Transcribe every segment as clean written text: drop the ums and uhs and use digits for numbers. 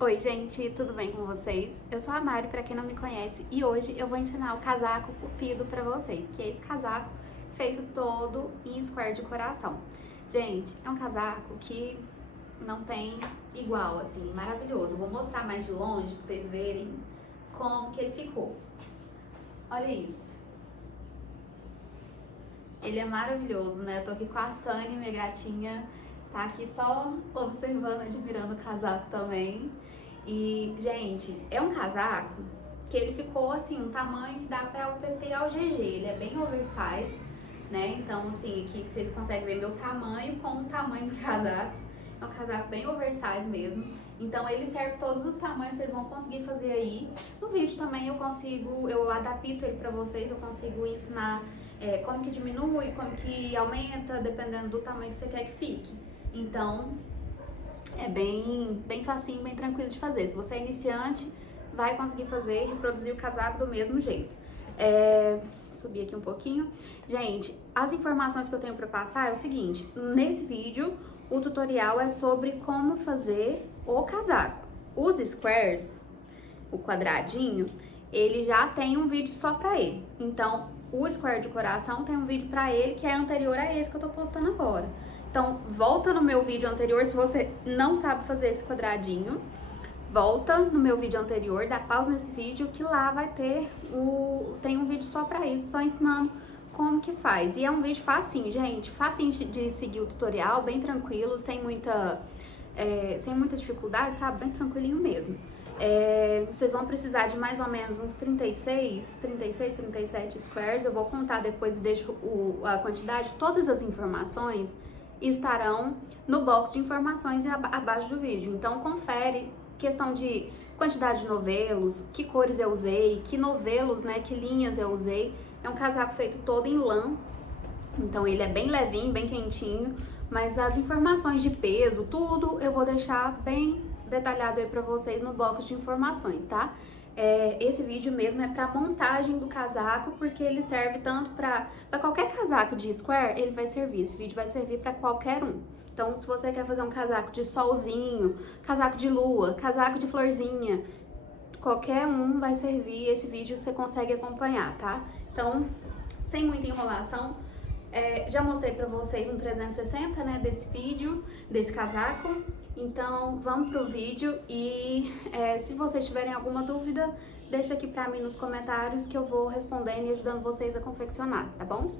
Oi, gente, tudo bem com vocês? Eu sou a Mari, pra quem não me conhece, e hoje eu vou ensinar o casaco Cupido pra vocês, que é esse casaco feito todo em square de coração. Gente, é um casaco que não tem igual, assim, maravilhoso. Eu vou mostrar mais de longe pra vocês verem como que ele ficou. Olha isso. Ele é maravilhoso, né? Eu tô aqui com a Sunny, minha gatinha, tá aqui só observando, admirando o casaco também. E, gente, é um casaco que ele ficou, assim, um tamanho que dá pra o PP ao GG. Ele é bem oversize, né? Então, assim, aqui vocês conseguem ver meu tamanho com o tamanho do casaco. É um casaco bem oversize mesmo. Então, ele serve todos os tamanhos, vocês vão conseguir fazer aí. No vídeo também eu adapto ele pra vocês, eu consigo ensinar como que diminui, como que aumenta, dependendo do tamanho que você quer que fique. Então, é bem facinho, bem tranquilo de fazer. Se você é iniciante, vai conseguir fazer e reproduzir o casaco do mesmo jeito. Subir aqui um pouquinho. Gente, as informações que eu tenho para passar é o seguinte: nesse vídeo, o tutorial é sobre como fazer o casaco. Os squares, o quadradinho, ele já tem um vídeo só para ele. Então, o square de coração tem um vídeo para ele que é anterior a esse que eu tô postando agora. Então, volta no meu vídeo anterior, se você não sabe fazer esse quadradinho, volta no meu vídeo anterior, dá pausa nesse vídeo, que lá vai ter tem um vídeo só pra isso, só ensinando como que faz. E é um vídeo facinho, gente, facinho de seguir o tutorial, bem tranquilo, sem muita dificuldade, sabe? Bem tranquilinho mesmo. Vocês vão precisar de mais ou menos uns 37 squares. Eu vou contar depois e deixo a quantidade, todas as informações estarão no box de informações abaixo do vídeo. Então confere questão de quantidade de novelos, que cores eu usei, que novelos, né, que linhas eu usei. É um casaco feito todo em lã, então ele é bem levinho, bem quentinho, mas as informações de peso, tudo eu vou deixar bem detalhado aí pra vocês no box de informações, tá? Esse vídeo mesmo é pra montagem do casaco, porque ele serve tanto pra qualquer casaco de square, ele vai servir. Esse vídeo vai servir pra qualquer um. Então, se você quer fazer um casaco de solzinho, casaco de lua, casaco de florzinha, qualquer um vai servir. Esse vídeo você consegue acompanhar, tá? Então, sem muita enrolação, já mostrei pra vocês um 360, né, desse vídeo, desse casaco. Então, vamos pro vídeo e se vocês tiverem alguma dúvida, deixa aqui pra mim nos comentários que eu vou respondendo e ajudando vocês a confeccionar, tá bom?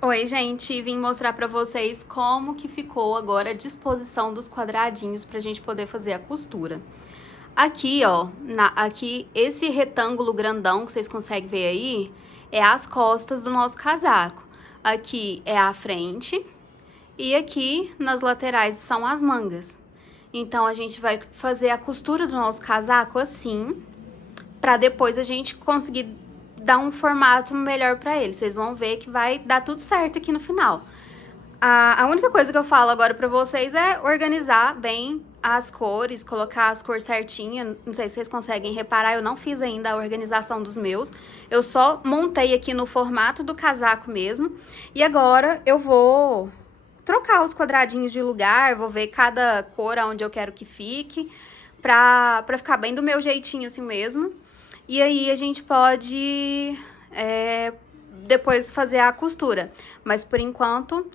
Oi, gente, vim mostrar pra vocês como que ficou agora a disposição dos quadradinhos pra gente poder fazer a costura. Aqui, ó, aqui, esse retângulo grandão que vocês conseguem ver aí, é as costas do nosso casaco. Aqui é a frente e aqui nas laterais são as mangas. Então, a gente vai fazer a costura do nosso casaco assim, pra depois a gente conseguir dar um formato melhor pra ele. Vocês vão ver que vai dar tudo certo aqui no final. A única coisa que eu falo agora pra vocês é organizar bem as cores, colocar as cores certinhas. Não sei se vocês conseguem reparar, eu não fiz ainda a organização dos meus. Eu só montei aqui no formato do casaco mesmo. E agora eu vou trocar os quadradinhos de lugar, vou ver cada cor aonde eu quero que fique, pra ficar bem do meu jeitinho assim mesmo. E aí a gente pode depois fazer a costura. Mas por enquanto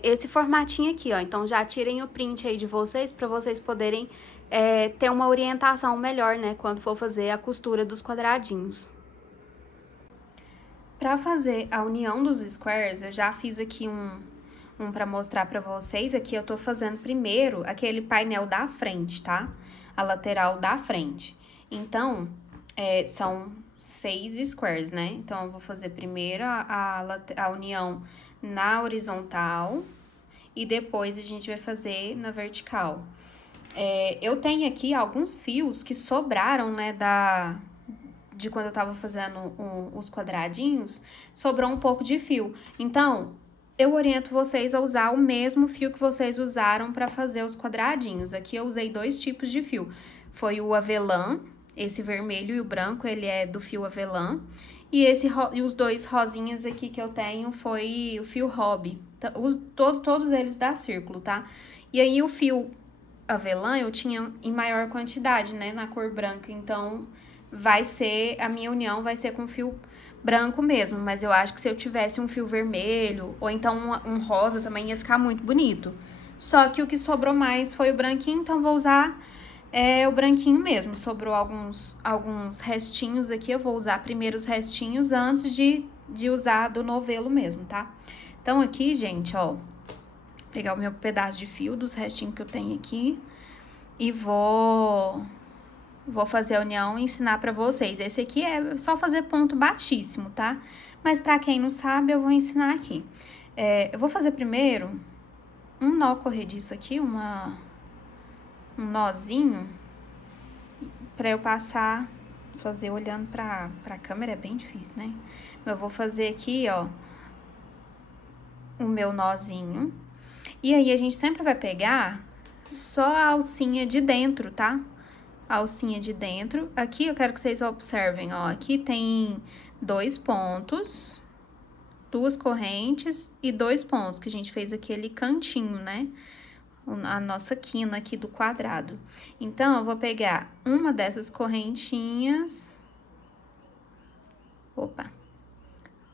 esse formatinho aqui, ó. Então já tirem o print aí de vocês pra vocês poderem ter uma orientação melhor, né, quando for fazer a costura dos quadradinhos. Pra fazer a união dos squares, eu já fiz aqui um pra mostrar pra vocês. Aqui eu tô fazendo primeiro aquele painel da frente, tá? A lateral da frente. Então, são 6 squares, né? Então, eu vou fazer primeiro a união na horizontal e depois a gente vai fazer na vertical. Eu tenho aqui alguns fios que sobraram, né, de quando eu tava fazendo os quadradinhos, sobrou um pouco de fio. Então, eu oriento vocês a usar o mesmo fio que vocês usaram pra fazer os quadradinhos. Aqui eu usei 2 tipos de fio. Foi o avelã, esse vermelho e o branco, ele é do fio avelã. E os 2 rosinhas aqui que eu tenho foi o fio hobby. Todos eles dá círculo, tá? E aí o fio avelã eu tinha em maior quantidade, né, na cor branca, então a minha união vai ser com fio branco mesmo, mas eu acho que se eu tivesse um fio vermelho, ou então um rosa também ia ficar muito bonito. Só que o que sobrou mais foi o branquinho, então vou usar o branquinho mesmo. Sobrou alguns restinhos aqui, eu vou usar primeiro os restinhos antes de usar do novelo mesmo, tá? Então aqui, gente, ó, pegar o meu pedaço de fio dos restinhos que eu tenho aqui e vou fazer a união e ensinar pra vocês. Esse aqui é só fazer ponto baixíssimo, tá? Mas pra quem não sabe, eu vou ensinar aqui. Eu vou fazer primeiro um nó corrediço aqui, um nozinho, pra eu fazer olhando pra câmera é bem difícil, né? Eu vou fazer aqui, ó, o meu nozinho. E aí, a gente sempre vai pegar só a alcinha de dentro, tá? A alcinha de dentro. Aqui eu quero que vocês observem, ó. Aqui tem 2 pontos, 2 correntes e 2 pontos, que a gente fez aquele cantinho, né? A nossa quina aqui do quadrado. Então, eu vou pegar uma dessas correntinhas. Opa!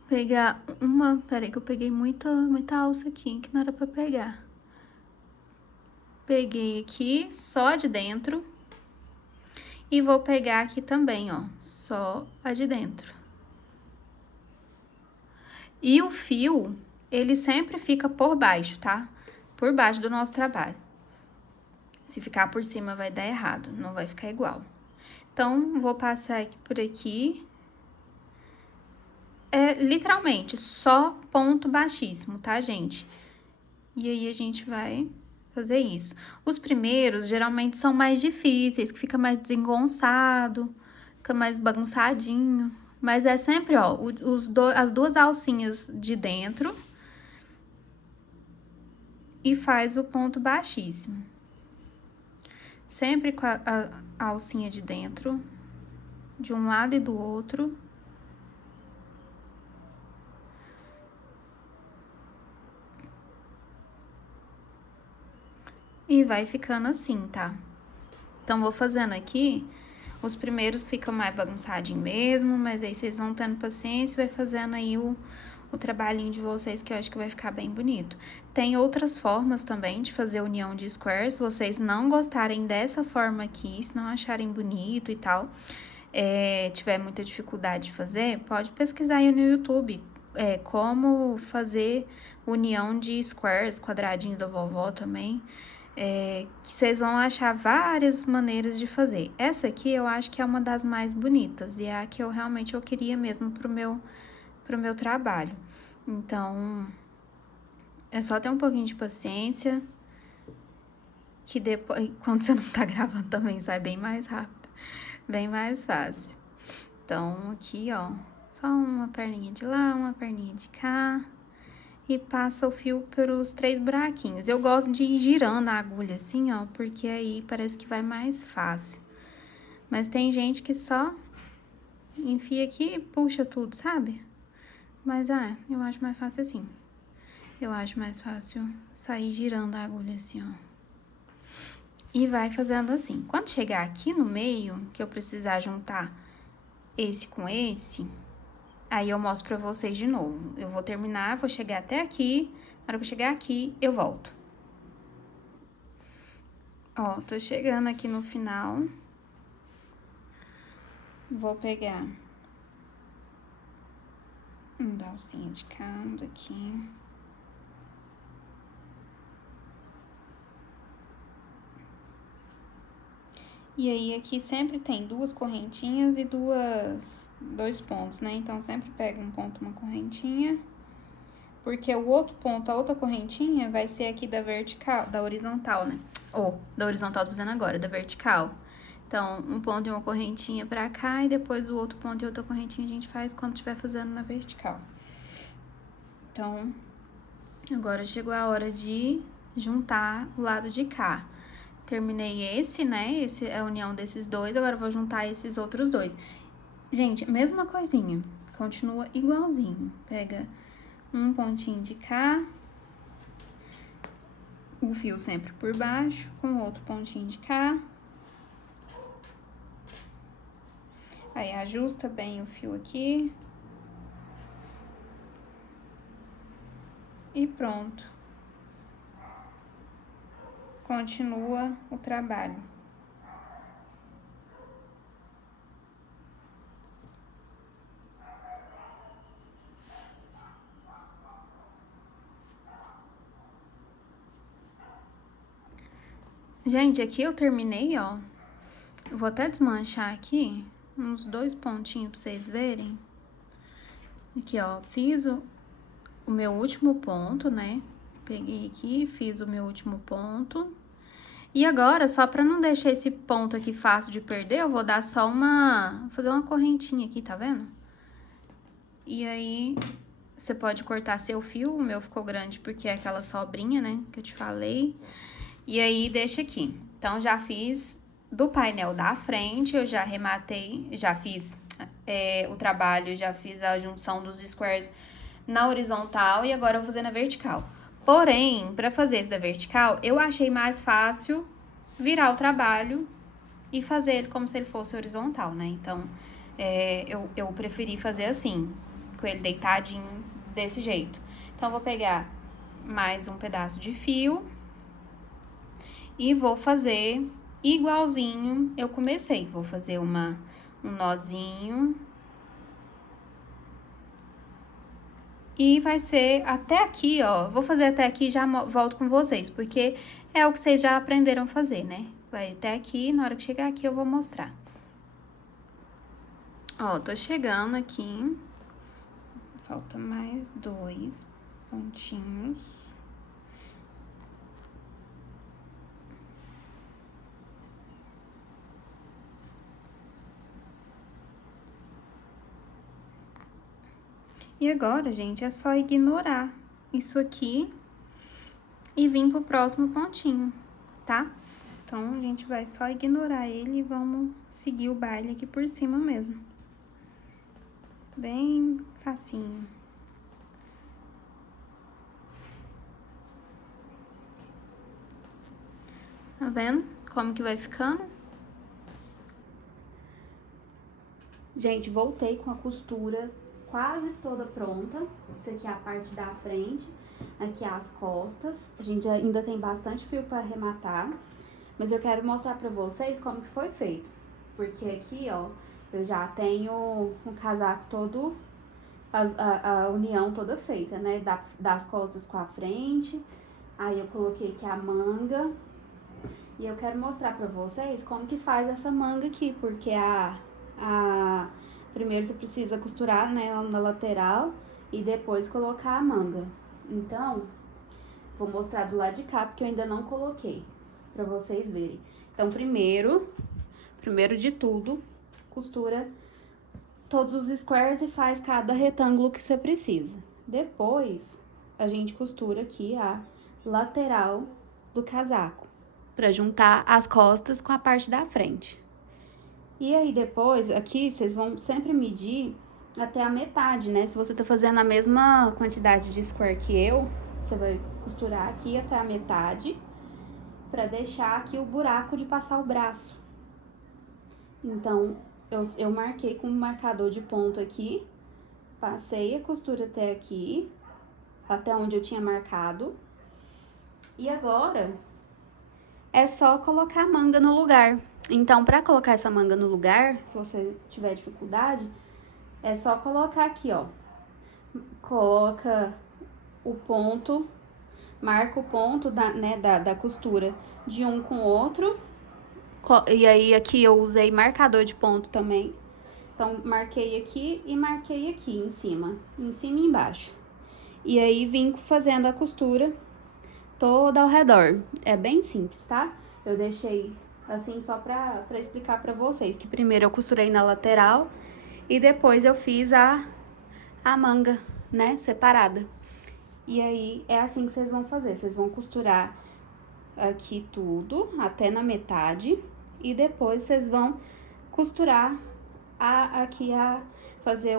Pegar peraí que eu peguei muita alça aqui, que não era pra pegar. Peguei aqui só de dentro. E vou pegar aqui também, ó, só a de dentro. E o fio, ele sempre fica por baixo, tá? Por baixo do nosso trabalho. Se ficar por cima vai dar errado, não vai ficar igual. Então, vou passar aqui por aqui. Literalmente, só ponto baixíssimo, tá, gente? E aí, a gente vai fazer isso. Os primeiros, geralmente, são mais difíceis, que fica mais desengonçado, fica mais bagunçadinho. Mas é sempre, ó, as 2 alcinhas de dentro e faz o ponto baixíssimo. Sempre com a alcinha de dentro, de um lado e do outro. E vai ficando assim, tá? Então, vou fazendo aqui, os primeiros ficam mais bagunçadinho mesmo, mas aí vocês vão tendo paciência e vai fazendo aí o trabalhinho de vocês, que eu acho que vai ficar bem bonito. Tem outras formas também de fazer união de squares, se vocês não gostarem dessa forma aqui, se não acharem bonito e tal, tiver muita dificuldade de fazer, pode pesquisar aí no YouTube, como fazer união de squares, quadradinho da vovó também, que vocês vão achar várias maneiras de fazer. Essa aqui eu acho que é uma das mais bonitas e é a que eu realmente queria mesmo pro meu trabalho. Então, é só ter um pouquinho de paciência, que depois, quando você não tá gravando também, sai bem mais rápido, bem mais fácil. Então, aqui, ó, só uma perninha de lá, uma perninha de cá. E passa o fio pelos 3 buraquinhos. Eu gosto de ir girando a agulha assim, ó, porque aí parece que vai mais fácil. Mas tem gente que só enfia aqui e puxa tudo, sabe? Mas, eu acho mais fácil assim. Eu acho mais fácil sair girando a agulha assim, ó. E vai fazendo assim. Quando chegar aqui no meio, que eu precisar juntar esse com esse, aí eu mostro pra vocês de novo. Eu vou terminar, vou chegar até aqui. Na hora que eu chegar aqui, eu volto. Ó, tô chegando aqui no final. Vou pegar um da alcinha de cá, um daqui. E aí, aqui sempre tem 2 correntinhas e 2 pontos, né? Então, sempre pega um ponto, uma correntinha. Porque o outro ponto, a outra correntinha, vai ser aqui da vertical, da horizontal, né? Da horizontal, tô fazendo agora, da vertical. Então, um ponto e uma correntinha pra cá, e depois o outro ponto e outra correntinha a gente faz quando estiver fazendo na vertical. Então, agora chegou a hora de juntar o lado de cá. Terminei esse, né? Esse é a união desses dois, agora eu vou juntar esses outros 2. Gente, mesma coisinha, continua igualzinho. Pega um pontinho de cá o fio sempre por baixo, com outro pontinho de cá. Aí, ajusta bem o fio aqui. E pronto. Continua o trabalho. Gente, aqui eu terminei, ó. Eu vou até desmanchar aqui, uns 2 pontinhos pra vocês verem. Aqui, ó, fiz o meu último ponto, né? Peguei aqui, fiz o meu último ponto. E agora, só pra não deixar esse ponto aqui fácil de perder, eu vou dar só fazer uma correntinha aqui, tá vendo? E aí, você pode cortar seu fio, o meu ficou grande porque é aquela sobrinha, né, que eu te falei. E aí, deixa aqui. Então, já fiz do painel da frente, eu já arrematei, já fiz o trabalho, já fiz a junção dos squares na horizontal e agora eu vou fazer na vertical. Porém, pra fazer esse da vertical, eu achei mais fácil virar o trabalho e fazer ele como se ele fosse horizontal, né? Então, eu preferi fazer assim, com ele deitadinho desse jeito. Então, eu vou pegar mais um pedaço de fio e vou fazer igualzinho eu comecei. Vou fazer um nozinho. E vai ser até aqui, ó. Vou fazer até aqui e já volto com vocês, porque é o que vocês já aprenderam a fazer, né? Vai até aqui, na hora que chegar aqui eu vou mostrar. Ó, tô chegando aqui. Falta mais 2 pontinhos. E agora, gente, é só ignorar isso aqui e vir pro próximo pontinho, tá? Então, a gente vai só ignorar ele e vamos seguir o baile aqui por cima mesmo. Bem facinho. Tá vendo como que vai ficando? Gente, voltei com a costura quase toda pronta. Isso aqui é a parte da frente, aqui as costas. A gente ainda tem bastante fio para arrematar, mas eu quero mostrar pra vocês como que foi feito. Porque aqui, ó, eu já tenho o casaco todo, a união toda feita, né? Das costas com a frente. Aí eu coloquei aqui a manga. E eu quero mostrar pra vocês como que faz essa manga aqui, porque primeiro você precisa costurar, né, na lateral e depois colocar a manga. Então, vou mostrar do lado de cá, porque eu ainda não coloquei, pra vocês verem. Então, primeiro de tudo, costura todos os squares e faz cada retângulo que você precisa. Depois, a gente costura aqui a lateral do casaco, pra juntar as costas com a parte da frente. E aí, depois, aqui, vocês vão sempre medir até a metade, né? Se você tá fazendo a mesma quantidade de square que eu, você vai costurar aqui até a metade, pra deixar aqui o buraco de passar o braço. Então, eu marquei com um marcador de ponto aqui, passei a costura até aqui, até onde eu tinha marcado. E agora, é só colocar a manga no lugar. Então, pra colocar essa manga no lugar, se você tiver dificuldade, é só colocar aqui, ó. Coloca o ponto, marca o ponto da costura de um com o outro. E aí, aqui eu usei marcador de ponto também. Então, marquei aqui e marquei aqui em cima e embaixo. E aí, vim fazendo a costura toda ao redor. É bem simples, tá? Eu deixei assim só pra explicar pra vocês, que primeiro eu costurei na lateral e depois eu fiz a manga, né, separada. E aí, é assim que vocês vão fazer. Vocês vão costurar aqui tudo, até na metade, e depois vocês vão costurar fazer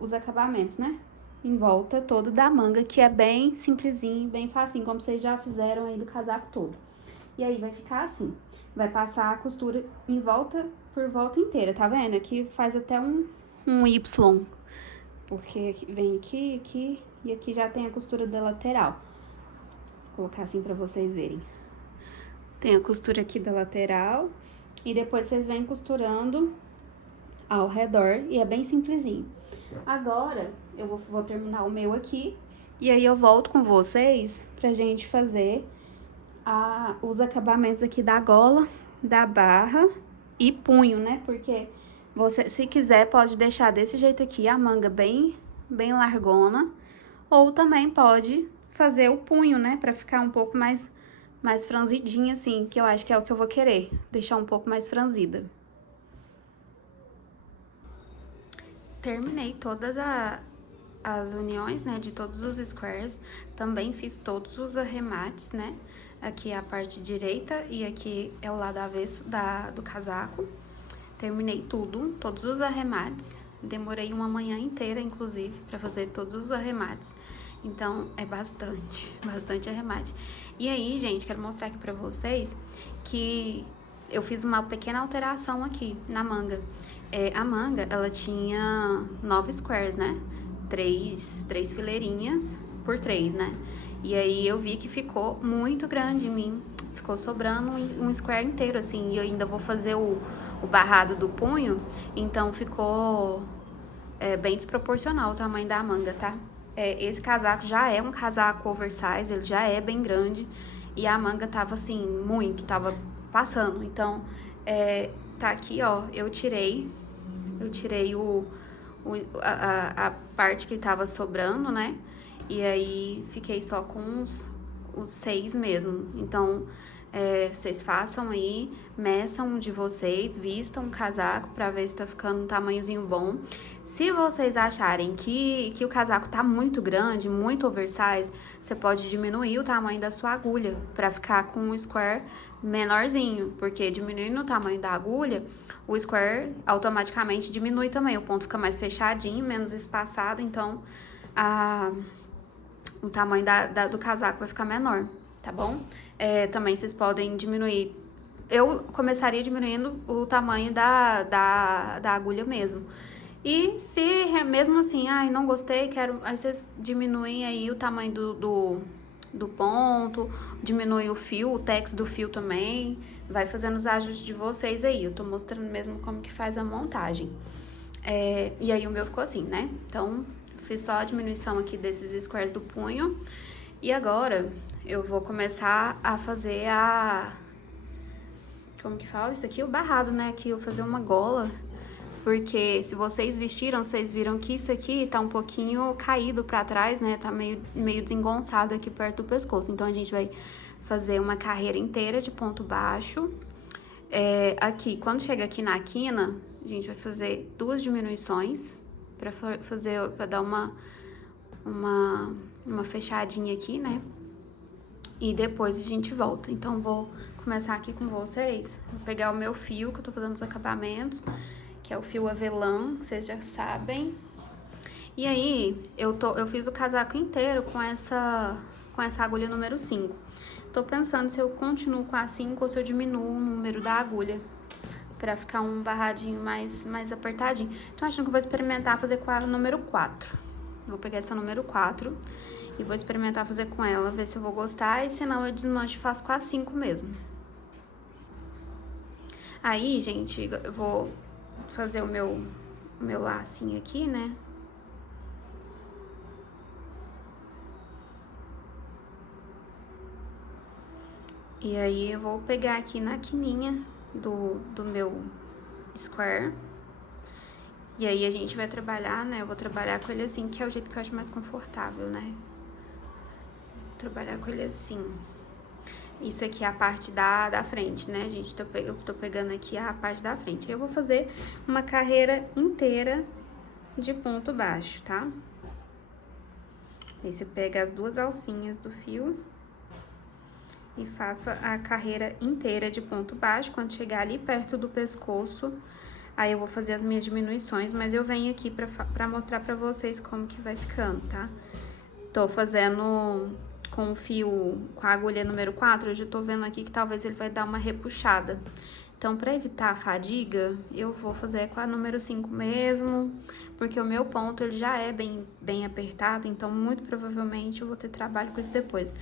os acabamentos, né? em volta todo da manga, que é bem simplesinho, bem facinho, como vocês já fizeram aí do casaco todo. E aí vai ficar assim, vai passar a costura em volta, por volta inteira, tá vendo? Aqui faz até um Y, porque vem aqui e aqui já tem a costura da lateral. Vou colocar assim pra vocês verem. Tem a costura aqui da lateral e depois vocês vêm costurando ao redor e é bem simplesinho. Agora, eu vou terminar o meu aqui e aí eu volto com vocês pra gente fazer os acabamentos aqui da gola, da barra e punho, né? Porque você, se quiser, pode deixar desse jeito aqui, a manga bem largona, ou também pode fazer o punho, né? Pra ficar um pouco mais franzidinha, assim, que eu acho que é o que eu vou querer, deixar um pouco mais franzida. Terminei todas as uniões, né, de todos os squares, também fiz todos os arremates, né, aqui é a parte direita e aqui é o lado avesso do casaco. Terminei todos os arremates, demorei uma manhã inteira, inclusive, pra fazer todos os arremates. Então, é bastante arremate. E aí, gente, quero mostrar aqui pra vocês que eu fiz uma pequena alteração aqui na manga. A manga, ela tinha 9 squares, né? Três fileirinhas por 3, né? E aí eu vi que ficou muito grande em mim. Ficou sobrando um square inteiro, assim. E eu ainda vou fazer o barrado do punho, então ficou bem desproporcional o tamanho da manga, tá? Esse casaco já é um casaco oversize, ele já é bem grande. E a manga tava assim, tava passando. Então, tá aqui, ó, eu tirei a parte que tava sobrando, né? E aí, fiquei só com os 6 mesmo. Então, vocês façam aí, meçam um de vocês, vistam um casaco pra ver se tá ficando um tamanhozinho bom. Se vocês acharem que o casaco tá muito grande, muito oversize, você pode diminuir o tamanho da sua agulha pra ficar com um square menorzinho, porque diminuindo o tamanho da agulha, o square automaticamente diminui também, o ponto fica mais fechadinho, menos espaçado, então o tamanho do casaco vai ficar menor, tá bom? Também vocês podem diminuir, eu começaria diminuindo o tamanho da agulha mesmo. E se mesmo assim, não gostei, aí vocês diminuem aí o tamanho do ponto, diminui o fio, o tex do fio também, vai fazendo os ajustes de vocês aí. Eu tô mostrando mesmo como que faz a montagem. E aí o meu ficou assim, né? Então, fiz só a diminuição aqui desses squares do punho. E agora, eu vou começar a fazer como que fala isso aqui? O barrado, né? Aqui eu vou fazer uma gola. Porque se vocês vestiram, vocês viram que isso aqui tá um pouquinho caído pra trás, né? Tá meio desengonçado aqui perto do pescoço. Então, a gente vai fazer uma carreira inteira de ponto baixo. Aqui, quando chega aqui na quina, a gente vai fazer 2 diminuições pra dar uma fechadinha aqui, né? E depois a gente volta. Então, vou começar aqui com vocês. Vou pegar o meu fio, que eu tô fazendo os acabamentos, que é o fio avelã, vocês já sabem. E aí, eu fiz o casaco inteiro com essa agulha número 5. Tô pensando se eu continuo com a 5 ou se eu diminuo o número da agulha, pra ficar um barradinho mais apertadinho. Então, acho que eu vou experimentar fazer com a número 4. Vou pegar essa número 4 e vou experimentar fazer com ela, ver se eu vou gostar, e se não, eu desmancho e faço com a 5 mesmo. Aí, gente, eu vou fazer o meu lacinho aqui, né? E aí, eu vou pegar aqui na quininha do meu square. E aí, a gente vai trabalhar, né? Eu vou trabalhar com ele assim, que é o jeito que eu acho mais confortável, né? Vou trabalhar com ele assim. Isso aqui é a parte da frente, né, gente? Eu tô pegando aqui a parte da frente. Aí eu vou fazer uma carreira inteira de ponto baixo, tá? Aí você pega as 2 alcinhas do fio e faça a carreira inteira de ponto baixo. Quando chegar ali perto do pescoço, Aí eu vou fazer as minhas diminuições, mas eu venho aqui pra mostrar pra vocês como que vai ficando, tá? Tô fazendo com o fio, com a agulha número 4, eu já tô vendo aqui que talvez ele vai dar uma repuxada. Então, pra evitar a fadiga, eu vou fazer com a número 5 mesmo, porque o meu ponto, ele já é bem apertado, então muito provavelmente eu vou ter trabalho com isso depois.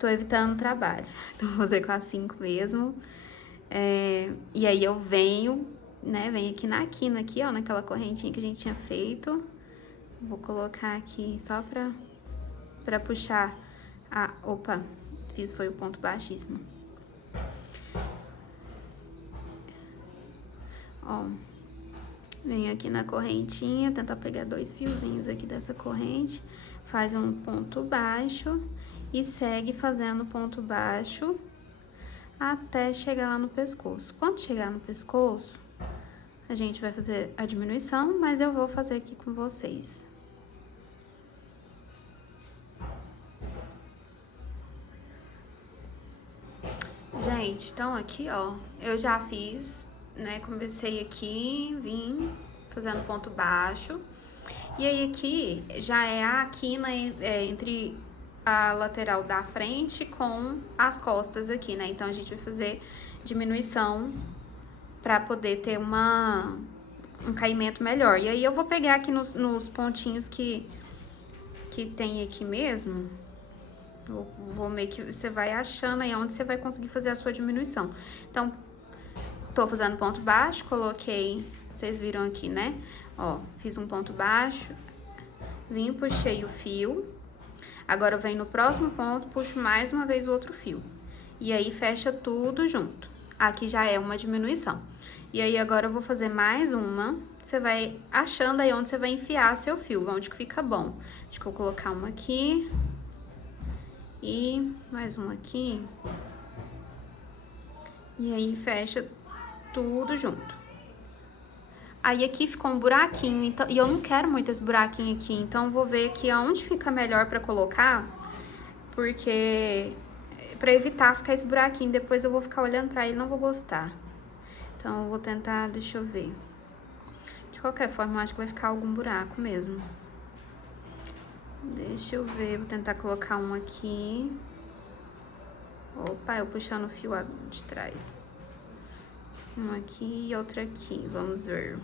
Tô evitando trabalho, então vou fazer com a 5 mesmo. E aí eu venho, né, venho aqui na quina, aqui, ó, naquela correntinha que a gente tinha feito. Vou colocar aqui só pra puxar a... Opa, fiz foi o ponto baixíssimo. Ó, venho aqui na correntinha, tentar pegar 2 fiozinhos aqui dessa corrente, faz um ponto baixo e segue fazendo ponto baixo até chegar lá no pescoço. Quando chegar no pescoço, a gente vai fazer a diminuição, mas eu vou fazer aqui com vocês. Gente, então aqui, ó, eu já fiz, né, comecei aqui, vim fazendo ponto baixo. E aí aqui já é a quina entre a lateral da frente com as costas aqui, né? Então a gente vai fazer diminuição pra poder ter um caimento melhor. E aí eu vou pegar aqui nos pontinhos que tem aqui mesmo. Vou meio que você vai achando aí onde você vai conseguir fazer a sua diminuição. Então, tô fazendo ponto baixo, coloquei, vocês viram aqui, né? Ó, fiz um ponto baixo, vim, puxei o fio. Agora eu venho no próximo ponto, puxo mais uma vez o outro fio. E aí fecha tudo junto. Aqui já é uma diminuição. E aí agora eu vou fazer mais uma. Você vai achando aí onde você vai enfiar seu fio, onde que fica bom. Acho que eu vou colocar uma aqui. E mais uma aqui. E aí fecha tudo junto. Aí aqui ficou um buraquinho, então, e eu não quero muito esse buraquinho aqui, então eu vou ver aqui aonde fica melhor pra colocar, porque pra evitar ficar esse buraquinho, depois eu vou ficar olhando pra ele e não vou gostar. Então eu vou tentar, deixa eu ver. De qualquer forma, eu acho que vai ficar algum buraco mesmo. Deixa eu ver, vou tentar colocar um aqui. Opa, eu puxando o fio de trás. Um aqui e outro aqui, vamos ver.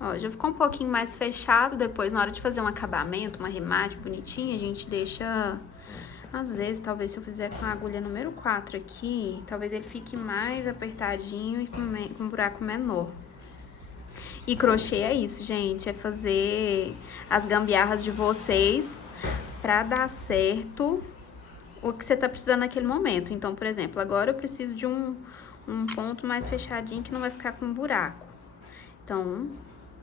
Ó, já ficou um pouquinho mais fechado, depois na hora de fazer um acabamento, uma remate bonitinha, a gente deixa... Às vezes, talvez se eu fizer com a agulha número 4 aqui, talvez ele fique mais apertadinho e com um buraco menor. E crochê é isso, gente, é fazer as gambiarras de vocês pra dar certo o que você tá precisando naquele momento. Então, por exemplo, agora eu preciso de um ponto mais fechadinho que não vai ficar com buraco. Então,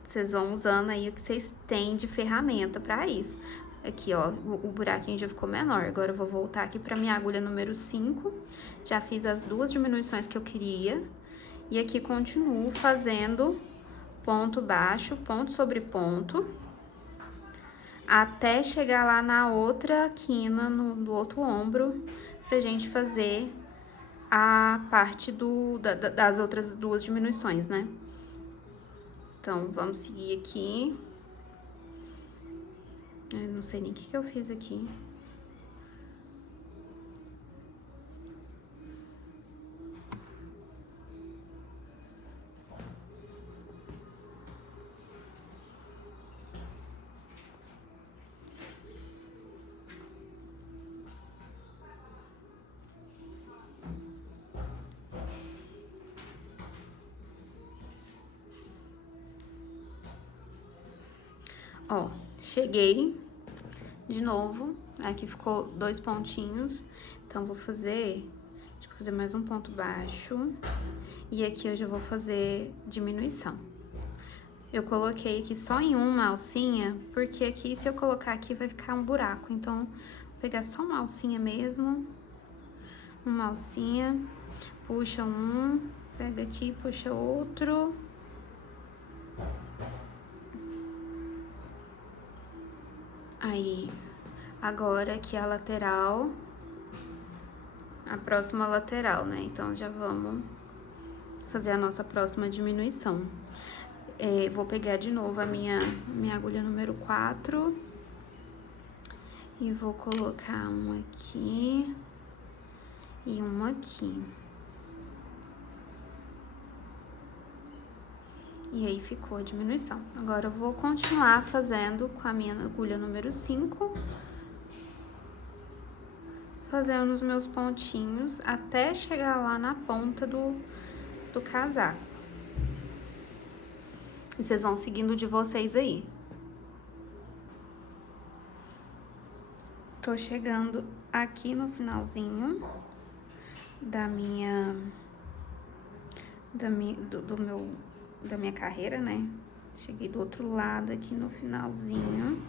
vocês vão usando aí o que vocês têm de ferramenta pra isso. Aqui, ó, o buraquinho já ficou menor. Agora eu vou voltar aqui pra minha agulha número 5. Já fiz as 2 diminuições que eu queria. E aqui continuo fazendo ponto baixo, ponto sobre ponto, até chegar lá na outra quina, do outro ombro, pra gente fazer a parte das outras 2 diminuições, né? Então, vamos seguir aqui. Eu não sei nem o que eu fiz aqui. Ó, cheguei de novo, aqui ficou 2 pontinhos, então vou fazer, acho que vou fazer mais um ponto baixo, e aqui eu já vou fazer diminuição. Eu coloquei aqui só em uma alcinha, porque aqui, se eu colocar aqui, vai ficar um buraco, então, vou pegar só uma alcinha mesmo, uma alcinha, puxa um, pega aqui, puxa outro... Aí, agora aqui a lateral, a próxima lateral, né? Então, já vamos fazer a nossa próxima diminuição. Vou pegar de novo a minha agulha número 4 e vou colocar uma aqui e uma aqui. E aí ficou a diminuição. Agora eu vou continuar fazendo com a minha agulha número 5, fazendo os meus pontinhos até chegar lá na ponta do casaco. E vocês vão seguindo de vocês aí. Tô chegando aqui no finalzinho da minha carreira, né? Cheguei do outro lado aqui no finalzinho.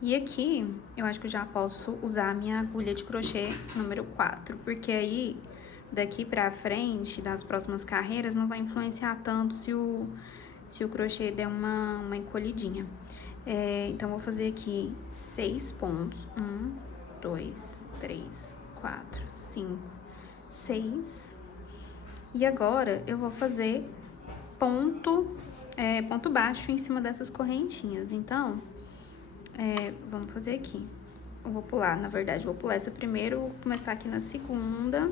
E aqui, eu acho que eu já posso usar a minha agulha de crochê número 4, porque aí, daqui pra frente, das próximas carreiras, não vai influenciar tanto se o crochê der uma encolhidinha. Então, vou fazer aqui 6 pontos. 1, 2, 3, 4, 5, 6. E agora, eu vou fazer ponto baixo em cima dessas correntinhas. Então, vamos fazer aqui. Eu vou pular, na verdade, vou pular essa primeiro, vou começar aqui na segunda.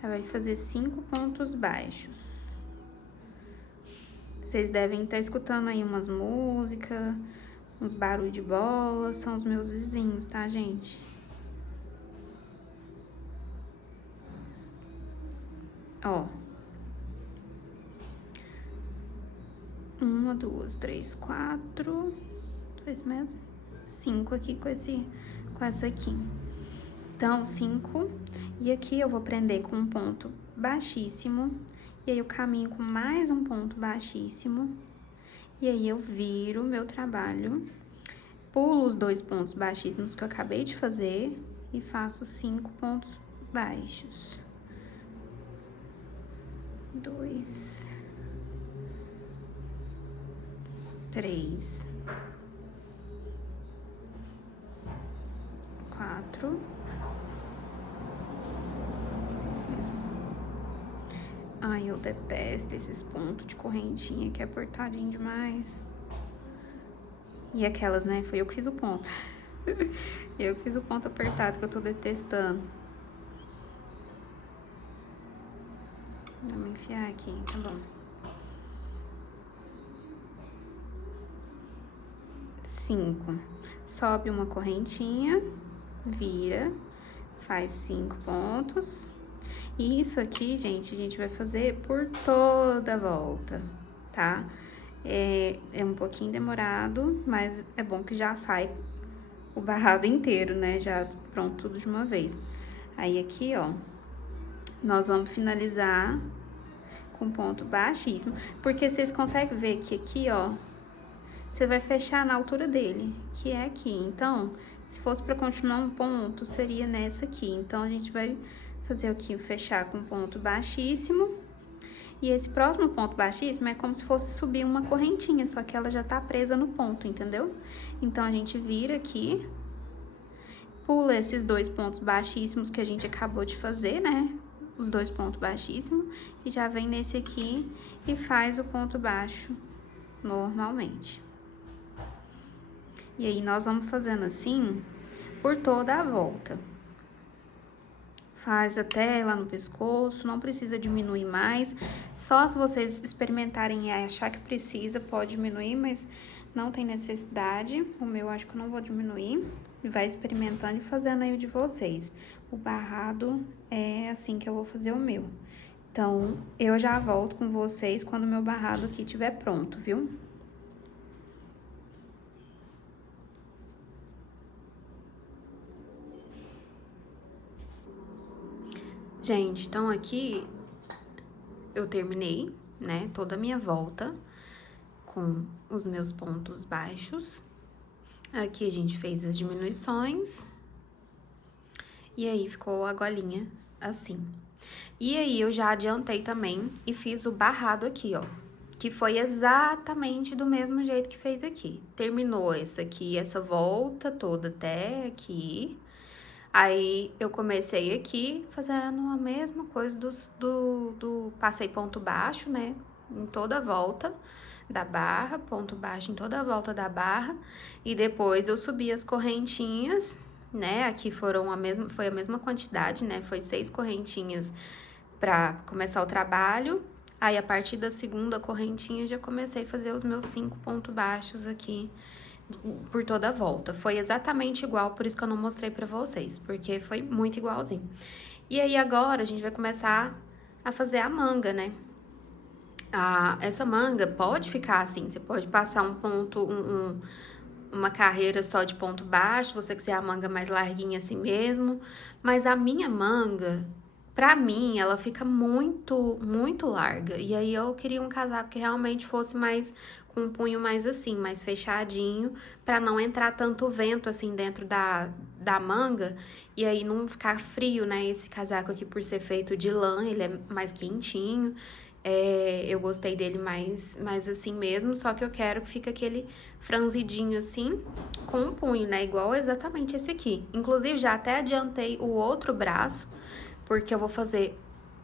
Aí vai fazer 5 pontos baixos. Vocês devem estar escutando aí umas músicas, uns barulhos de bola, são os meus vizinhos, tá, gente? Ó. 1, 2, 3, 4, 2 mesmo, 5 aqui com essa aqui. Então, 5, e aqui eu vou prender com um ponto baixíssimo, e aí eu caminho com mais um ponto baixíssimo, e aí eu viro o meu trabalho, pulo os 2 pontos baixíssimos que eu acabei de fazer, e faço 5 pontos baixos. 2, 3, 4. Ai, eu detesto esses pontos de correntinha que é apertadinho demais. E aquelas, né? Foi eu que fiz o ponto. Eu que fiz o ponto apertado que eu tô detestando. Vamos enfiar aqui, tá bom. 5. Sobe uma correntinha, vira, faz 5 pontos. E isso aqui, gente, a gente vai fazer por toda a volta, tá? É um pouquinho demorado, mas é bom que já sai o barrado inteiro, né? Já pronto tudo de uma vez. Aí aqui, ó, nós vamos finalizar com ponto baixíssimo, porque vocês conseguem ver que aqui, ó, você vai fechar na altura dele, que é aqui. Então, se fosse para continuar um ponto, seria nessa aqui. Então, a gente vai fazer aqui, fechar com ponto baixíssimo. E esse próximo ponto baixíssimo é como se fosse subir uma correntinha, só que ela já tá presa no ponto, entendeu? Então, a gente vira aqui, pula esses 2 pontos baixíssimos que a gente acabou de fazer, né? Os 2 pontos baixíssimos, e já vem nesse aqui e faz o ponto baixo normalmente. E aí, nós vamos fazendo assim por toda a volta. Faz até lá no pescoço, não precisa diminuir mais. Só se vocês experimentarem e achar que precisa, pode diminuir, mas não tem necessidade. O meu, acho que eu não vou diminuir. Vai experimentando e fazendo aí o de vocês. O barrado é assim que eu vou fazer o meu. Então, eu já volto com vocês quando o meu barrado aqui estiver pronto, viu? Gente, então aqui eu terminei, né, toda a minha volta com os meus pontos baixos. Aqui a gente fez as diminuições. E aí ficou a golinha assim. E aí eu já adiantei também e fiz o barrado aqui, ó. Que foi exatamente do mesmo jeito que fez aqui. Terminou essa aqui, essa volta toda até aqui. Aí eu comecei aqui fazendo a mesma coisa passei ponto baixo, né, em toda a volta da barra, ponto baixo em toda a volta da barra, e depois eu subi as correntinhas, né, aqui foi a mesma quantidade, né, foi 6 correntinhas pra começar o trabalho, aí a partir da segunda correntinha já comecei a fazer os meus 5 pontos baixos aqui, por toda a volta. Foi exatamente igual, por isso que eu não mostrei pra vocês, porque foi muito igualzinho. E aí agora a gente vai começar a fazer a manga, né? Essa manga pode ficar assim, você pode passar uma carreira só de ponto baixo, você quiser a manga mais larguinha assim mesmo, mas a minha manga, pra mim, ela fica muito, muito larga. E aí eu queria um casaco que realmente fosse mais com um punho mais assim, mais fechadinho, pra não entrar tanto vento assim dentro da manga e aí não ficar frio, né? Esse casaco aqui, por ser feito de lã, ele é mais quentinho. Eu gostei dele mais assim mesmo, só que eu quero que fique aquele franzidinho assim, com um punho, né? Igual exatamente esse aqui. Inclusive, já até adiantei o outro braço, porque eu vou fazer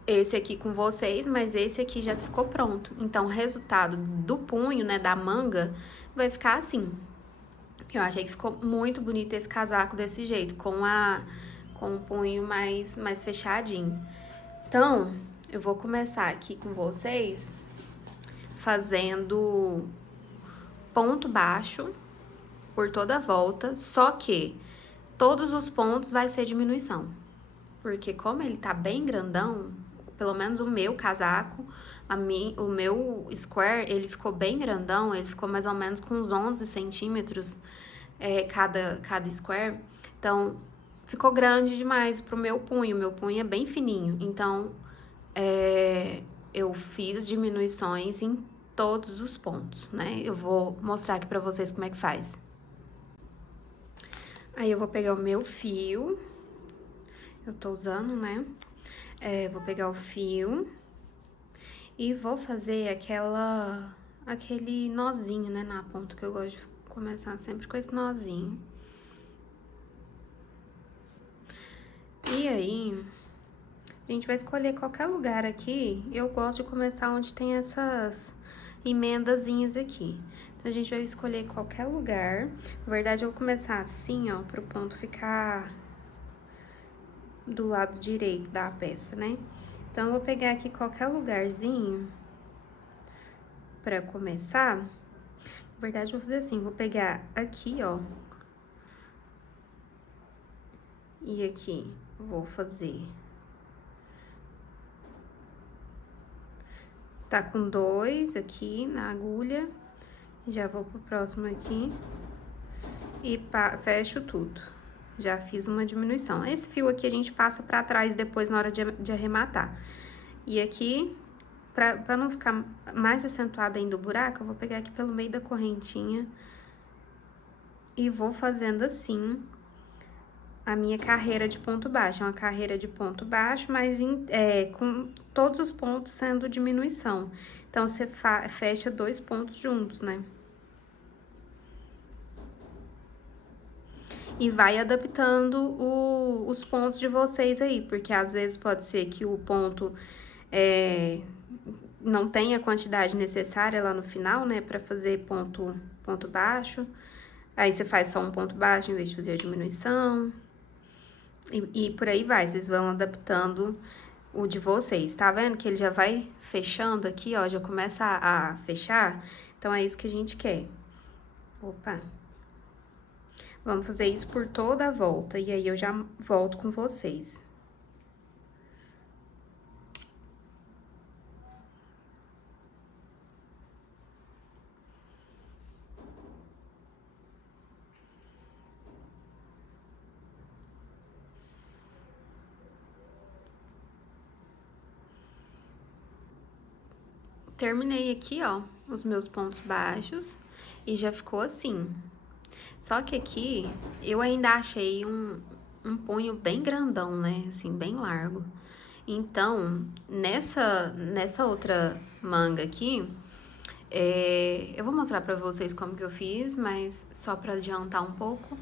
esse aqui com vocês, mas esse aqui já ficou pronto. Então, o resultado do punho, né, da manga, vai ficar assim. Eu achei que ficou muito bonito esse casaco desse jeito, com o punho mais fechadinho. Então, eu vou começar aqui com vocês fazendo ponto baixo por toda a volta, só que todos os pontos vai ser diminuição. Porque como ele tá bem grandão, pelo menos o meu casaco, o meu square, ele ficou bem grandão, ele ficou mais ou menos com uns 11 centímetros cada square. Então, ficou grande demais pro meu punho é bem fininho. Então, eu fiz diminuições em todos os pontos, né? Eu vou mostrar aqui pra vocês como é que faz. Aí, eu vou pegar o meu fio, eu tô usando, né? Vou pegar o fio e vou fazer aquele nozinho, né, na ponta, que eu gosto de começar sempre com esse nozinho. E aí, a gente vai escolher qualquer lugar aqui. Eu gosto de começar onde tem essas emendazinhas aqui. Então, a gente vai escolher qualquer lugar. Na verdade, eu vou começar assim, ó, pro ponto ficar do lado direito da peça, né? Então, eu vou pegar aqui qualquer lugarzinho pra começar. Na verdade, eu vou fazer assim, vou pegar aqui, ó. E aqui, vou fazer... Tá com 2 aqui na agulha. Já vou pro próximo aqui. E fecho tudo. Já fiz uma diminuição. Esse fio aqui a gente passa pra trás depois na hora de arrematar. E aqui, pra não ficar mais acentuado ainda o buraco, eu vou pegar aqui pelo meio da correntinha. E vou fazendo assim a minha carreira de ponto baixo. É uma carreira de ponto baixo, mas com todos os pontos sendo diminuição. Então, você fecha 2 pontos juntos, né? E vai adaptando os pontos de vocês aí, porque às vezes pode ser que o ponto não tenha a quantidade necessária lá no final, né, pra fazer ponto baixo. Aí, você faz só um ponto baixo em vez de fazer a diminuição. E por aí vai, vocês vão adaptando o de vocês. Tá vendo que ele já vai fechando aqui, ó, já começa a fechar? Então, é isso que a gente quer. Opa! Vamos fazer isso por toda a volta, e aí eu já volto com vocês. Terminei aqui, ó, os meus pontos baixos, e já ficou assim. Só que aqui, eu ainda achei um punho bem grandão, né, assim, bem largo. Então, nessa outra manga aqui, eu vou mostrar pra vocês como que eu fiz, mas só pra adiantar um pouco,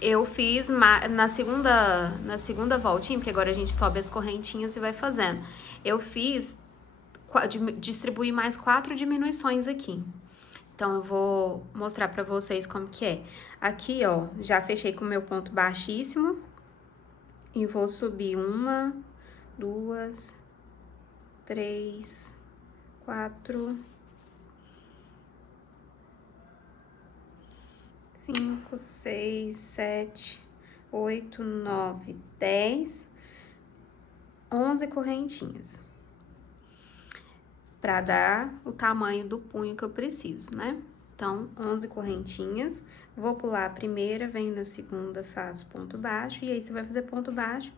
eu fiz na segunda voltinha, porque agora a gente sobe as correntinhas e vai fazendo. Eu fiz, distribuí mais 4 diminuições aqui. Então, eu vou mostrar pra vocês como que é. Aqui, ó, já fechei com o meu ponto baixíssimo. E vou subir 1, 2, 3, 4, 5, 6, 7, 8, 9, 10, 11 correntinhas. Pra dar o tamanho do punho que eu preciso, né? Então, 11 correntinhas. Vou pular a primeira, venho na segunda, faço ponto baixo. E aí, você vai fazer ponto baixo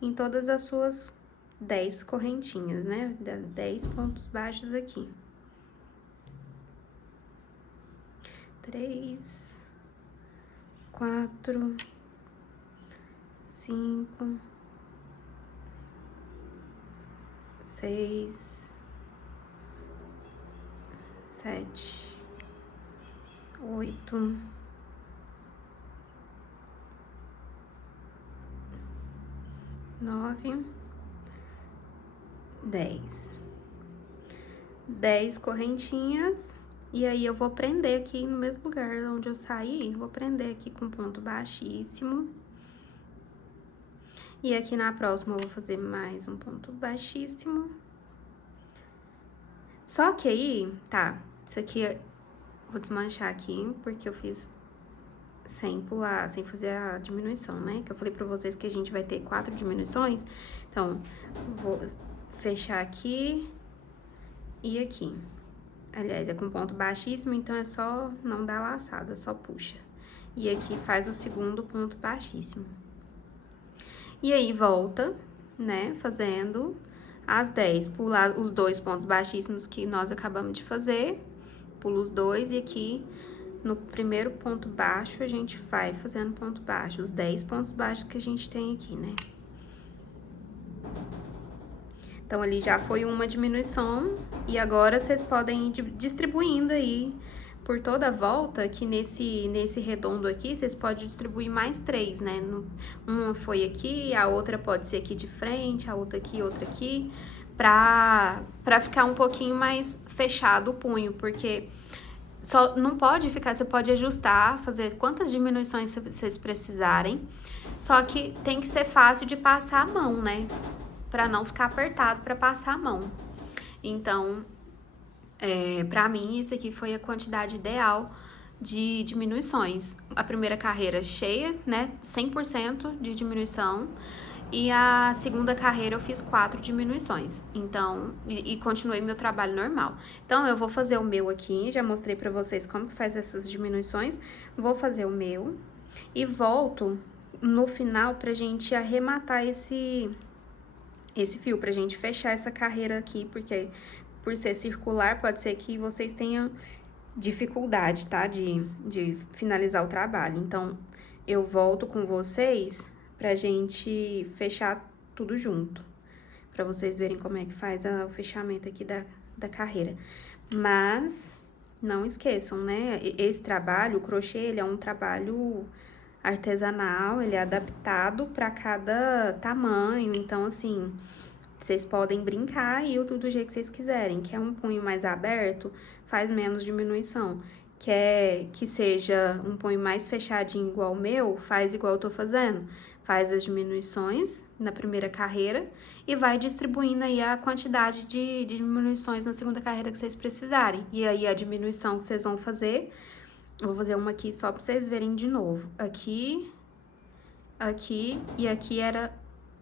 em todas as suas 10 correntinhas, né? 10 pontos baixos aqui. 3, 4, 5, 6, 7, 8, 9, 10. 10 correntinhas. E aí, eu vou prender aqui no mesmo lugar onde eu saí, vou prender aqui com ponto baixíssimo. E aqui na próxima, eu vou fazer mais um ponto baixíssimo. Só que aí, tá, isso aqui, vou desmanchar aqui, porque eu fiz sem pular, sem fazer a diminuição, né? Que eu falei pra vocês que a gente vai ter 4 diminuições. Então, vou fechar aqui e aqui. Aliás, é com ponto baixíssimo, então é só não dar laçada, só puxa. E aqui faz o segundo ponto baixíssimo. E aí, volta, né, fazendo as 10. Pular os 2 pontos baixíssimos que nós acabamos de fazer. Pula os 2 e aqui, no primeiro ponto baixo, a gente vai fazendo ponto baixo. Os 10 pontos baixos que a gente tem aqui, né? Então, ali já foi uma diminuição, e agora vocês podem ir distribuindo aí por toda a volta, que nesse redondo aqui, vocês podem distribuir mais 3, né? Uma foi aqui, a outra pode ser aqui de frente, a outra aqui, pra ficar um pouquinho mais fechado o punho, porque só não pode ficar, você pode ajustar, fazer quantas diminuições vocês precisarem, só que tem que ser fácil de passar a mão, né? Pra não ficar apertado pra passar a mão. Então, pra mim, isso aqui foi a quantidade ideal de diminuições. A primeira carreira cheia, né, 100% de diminuição, e a segunda carreira eu fiz 4 diminuições. Então, e continuei meu trabalho normal. Então, eu vou fazer o meu aqui, já mostrei pra vocês como que faz essas diminuições. Vou fazer o meu e volto no final pra gente arrematar esse fio, pra gente fechar essa carreira aqui, porque por ser circular, pode ser que vocês tenham dificuldade, tá? De finalizar o trabalho. Então, eu volto com vocês pra gente fechar tudo junto, pra vocês verem como é que faz o fechamento aqui da carreira. Mas, não esqueçam, né? Esse trabalho, o crochê, ele é um trabalho artesanal, ele é adaptado para cada tamanho, então assim, vocês podem brincar e do jeito que vocês quiserem. Quer um punho mais aberto, faz menos diminuição. Quer que seja um punho mais fechadinho igual o meu, faz igual eu tô fazendo. Faz as diminuições na primeira carreira e vai distribuindo aí a quantidade de diminuições na segunda carreira que vocês precisarem. E aí, a diminuição que vocês vão fazer, eu vou fazer uma aqui só pra vocês verem de novo. Aqui, aqui e aqui era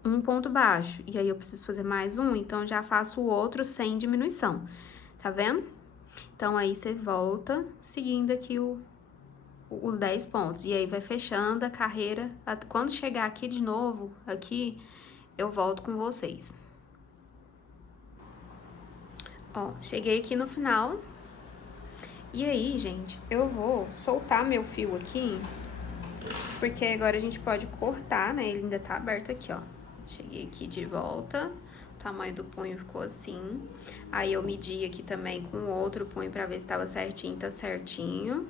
um ponto baixo. E aí, eu preciso fazer mais um, então já faço o outro sem diminuição. Tá vendo? Então, aí, você volta seguindo aqui os 10 pontos. E aí, vai fechando a carreira. Quando chegar aqui de novo, aqui, eu volto com vocês. Ó, cheguei aqui no final. E aí, gente, eu vou soltar meu fio aqui, porque agora a gente pode cortar, né? Ele ainda tá aberto aqui, ó. Cheguei aqui de volta, o tamanho do punho ficou assim. Aí, eu medi aqui também com outro punho pra ver se tava certinho, tá certinho.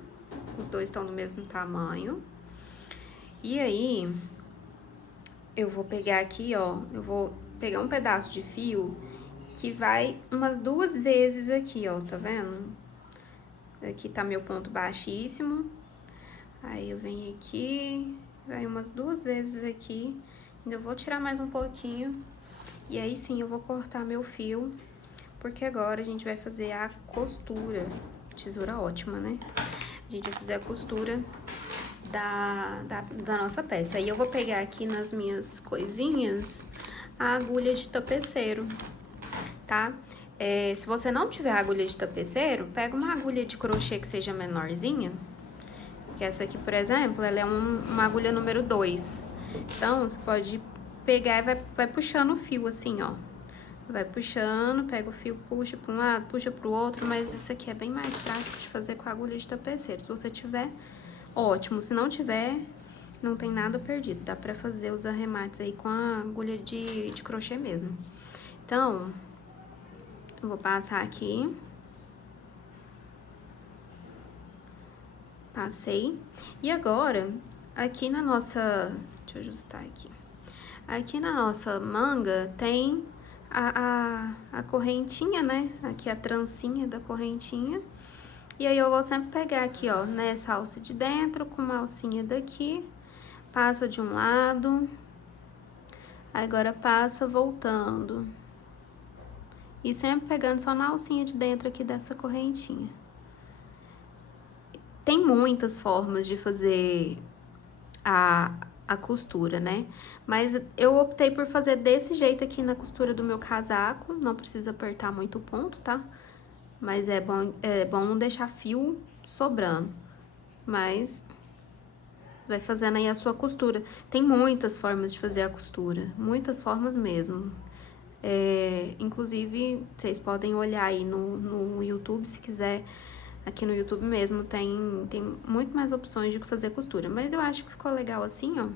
Os dois estão do mesmo tamanho. E aí, eu vou pegar aqui, ó, eu vou pegar um pedaço de fio que vai umas 2 vezes aqui, ó, tá vendo? Aqui tá meu ponto baixíssimo. Aí eu venho aqui, vai umas 2 vezes aqui. Ainda vou tirar mais um pouquinho. E aí sim eu vou cortar meu fio, porque agora a gente vai fazer a costura. Tesoura ótima, né? A gente vai fazer a costura da nossa peça. Aí eu vou pegar aqui nas minhas coisinhas a agulha de tapeceiro, tá? Se você não tiver agulha de tapeceiro, pega uma agulha de crochê que seja menorzinha. Que essa aqui, por exemplo, ela é uma agulha número 2. Então, você pode pegar e vai puxando o fio assim, ó. Vai puxando, pega o fio, puxa para um lado, puxa para o outro, mas isso aqui é bem mais prático de fazer com a agulha de tapeceiro. Se você tiver, ótimo. Se não tiver, não tem nada perdido. Dá pra fazer os arremates aí com a agulha de crochê mesmo. Então, eu vou passar aqui. Passei. E agora, aqui na nossa... Deixa eu ajustar aqui. Aqui na nossa manga tem a correntinha, né? Aqui a trancinha da correntinha. E aí eu vou sempre pegar aqui, ó, nessa alça de dentro, com uma alcinha daqui. Passa de um lado. Agora passa voltando. E sempre pegando só na alcinha de dentro aqui dessa correntinha. Tem muitas formas de fazer a costura, né? Mas eu optei por fazer desse jeito aqui na costura do meu casaco. Não precisa apertar muito o ponto, tá? Mas é bom não deixar fio sobrando. Mas vai fazendo aí a sua costura. Tem muitas formas de fazer a costura. Muitas formas mesmo. Inclusive, vocês podem olhar aí no YouTube, se quiser. Aqui no YouTube mesmo tem muito mais opções de fazer costura. Mas eu acho que ficou legal assim, ó.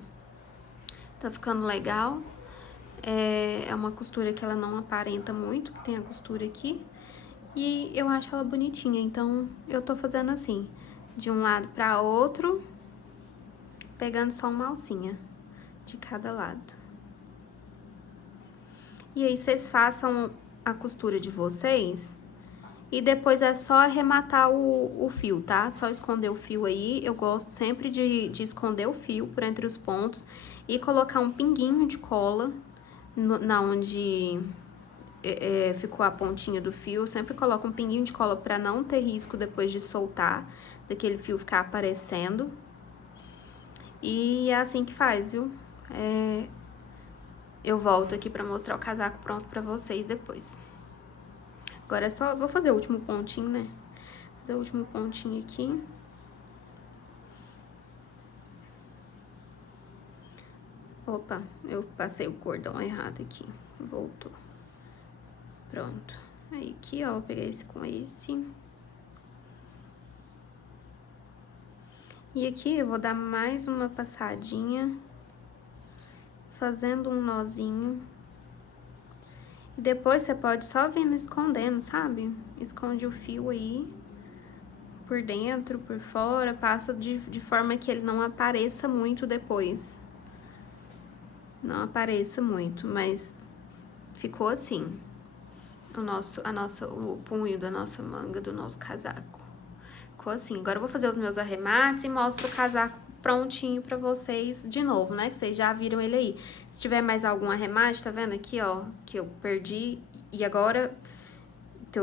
Tá ficando legal. É uma costura que ela não aparenta muito, que tem a costura aqui. E eu acho ela bonitinha, então eu tô fazendo assim, de um lado pra outro, pegando só uma alcinha de cada lado. E aí, vocês façam a costura de vocês... E depois é só arrematar o fio, tá? Só esconder o fio aí. Eu gosto sempre de esconder o fio por entre os pontos e colocar um pinguinho de cola na onde ficou a pontinha do fio. Eu sempre coloco um pinguinho de cola pra não ter risco depois de soltar, daquele fio ficar aparecendo. E é assim que faz, viu? Eu volto aqui pra mostrar o casaco pronto pra vocês depois. Agora é só... Vou fazer o último pontinho, né? Fazer o último pontinho aqui. Opa, eu passei o cordão errado aqui. Voltou. Pronto. Aí aqui, ó, eu peguei esse com esse. E aqui eu vou dar mais uma passadinha, fazendo um nozinho. E depois você pode só vir escondendo, sabe? Esconde o fio aí, por dentro, por fora, passa de forma que ele não apareça muito depois. Não apareça muito, mas ficou assim. O punho da nossa manga, do nosso casaco. Ficou assim. Agora eu vou fazer os meus arremates e mostro o casaco prontinho pra vocês de novo, né? Que vocês já viram ele aí. Se tiver mais algum arremate, tá vendo aqui, ó? Que eu perdi. E agora,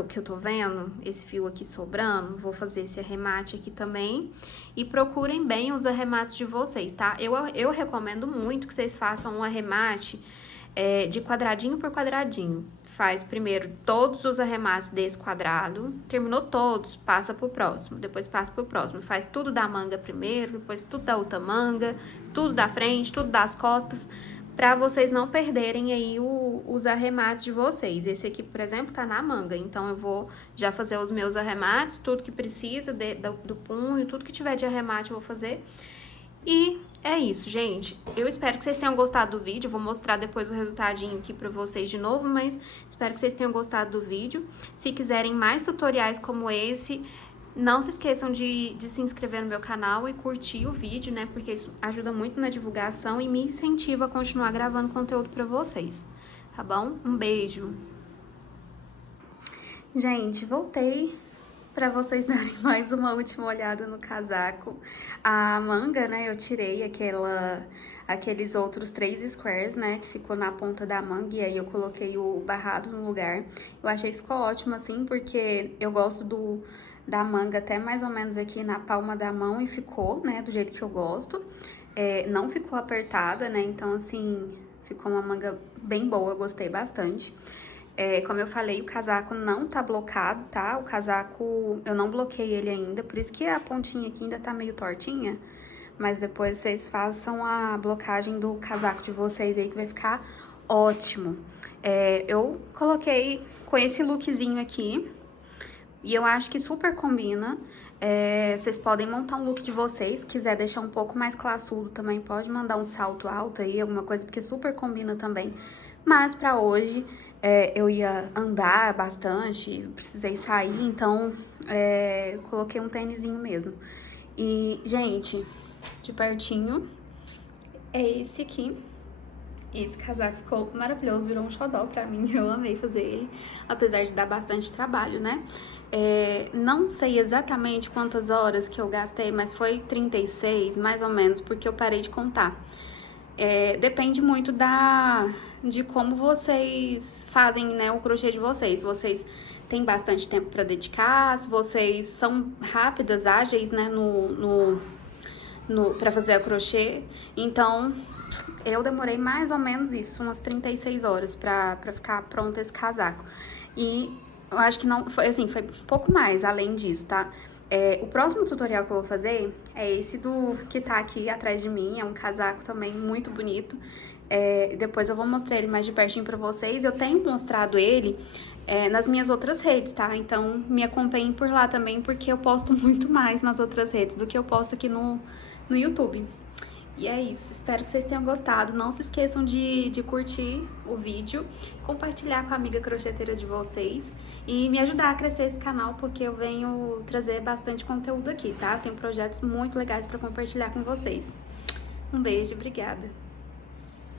que eu tô vendo esse fio aqui sobrando, vou fazer esse arremate aqui também. E procurem bem os arremates de vocês, tá? Eu recomendo muito que vocês façam um arremate de quadradinho por quadradinho. Faz primeiro todos os arremates desse quadrado, terminou todos, passa pro próximo, depois passa pro próximo. Faz tudo da manga primeiro, depois tudo da outra manga, tudo da frente, tudo das costas, pra vocês não perderem aí os arremates de vocês. Esse aqui, por exemplo, tá na manga, então eu vou já fazer os meus arremates, tudo que precisa do punho, tudo que tiver de arremate eu vou fazer. E é isso, gente. Eu espero que vocês tenham gostado do vídeo. Vou mostrar depois o resultadinho aqui pra vocês de novo, mas espero que vocês tenham gostado do vídeo. Se quiserem mais tutoriais como esse, Não se esqueçam de se inscrever no meu canal e curtir o vídeo, né? Porque isso ajuda muito na divulgação e me incentiva a continuar gravando conteúdo pra vocês, tá bom? Um beijo! Gente, voltei pra vocês darem mais uma última olhada no casaco. A manga, né, eu tirei aqueles outros 3 squares, né, que ficou na ponta da manga, e aí eu coloquei o barrado no lugar. Eu achei que ficou ótimo assim, porque eu gosto da manga até mais ou menos aqui na palma da mão, e ficou, né, do jeito que eu gosto. Não ficou apertada, né, então assim, ficou uma manga bem boa, eu gostei bastante. Como eu falei, o casaco não tá blocado, tá? O casaco, eu não bloqueei ele ainda, por isso que a pontinha aqui ainda tá meio tortinha. Mas depois vocês façam a blocagem do casaco de vocês aí, que vai ficar ótimo. Eu coloquei com esse lookzinho aqui, e eu acho que super combina. Vocês podem montar um look de vocês, se quiser deixar um pouco mais classudo também, pode mandar um salto alto aí, alguma coisa, porque super combina também. Mas pra hoje, eu ia andar bastante, precisei sair, então eu coloquei um tênisinho mesmo. E, gente, de pertinho, é esse aqui. Esse casaco ficou maravilhoso, virou um xodó pra mim, eu amei fazer ele, apesar de dar bastante trabalho, né? Não sei exatamente quantas horas que eu gastei, mas foi 36, mais ou menos, porque eu parei de contar. Depende muito de como vocês fazem, né, o crochê de vocês. Vocês têm bastante tempo para dedicar, se vocês são rápidas, ágeis, né, para fazer a crochê. Então, eu demorei mais ou menos isso, umas 36 horas pra ficar pronto esse casaco. E eu acho que não, foi assim, foi um pouco mais além disso, tá? O próximo tutorial que eu vou fazer é esse que tá aqui atrás de mim, é um casaco também muito bonito. Depois eu vou mostrar ele mais de pertinho pra vocês. Eu tenho mostrado ele nas minhas outras redes, tá? Então me acompanhem por lá também, porque eu posto muito mais nas outras redes do que eu posto aqui no YouTube. E é isso, espero que vocês tenham gostado. Não se esqueçam de curtir o vídeo, compartilhar com a amiga crocheteira de vocês e me ajudar a crescer esse canal, porque eu venho trazer bastante conteúdo aqui, tá? Tenho projetos muito legais para compartilhar com vocês. Um beijo, obrigada!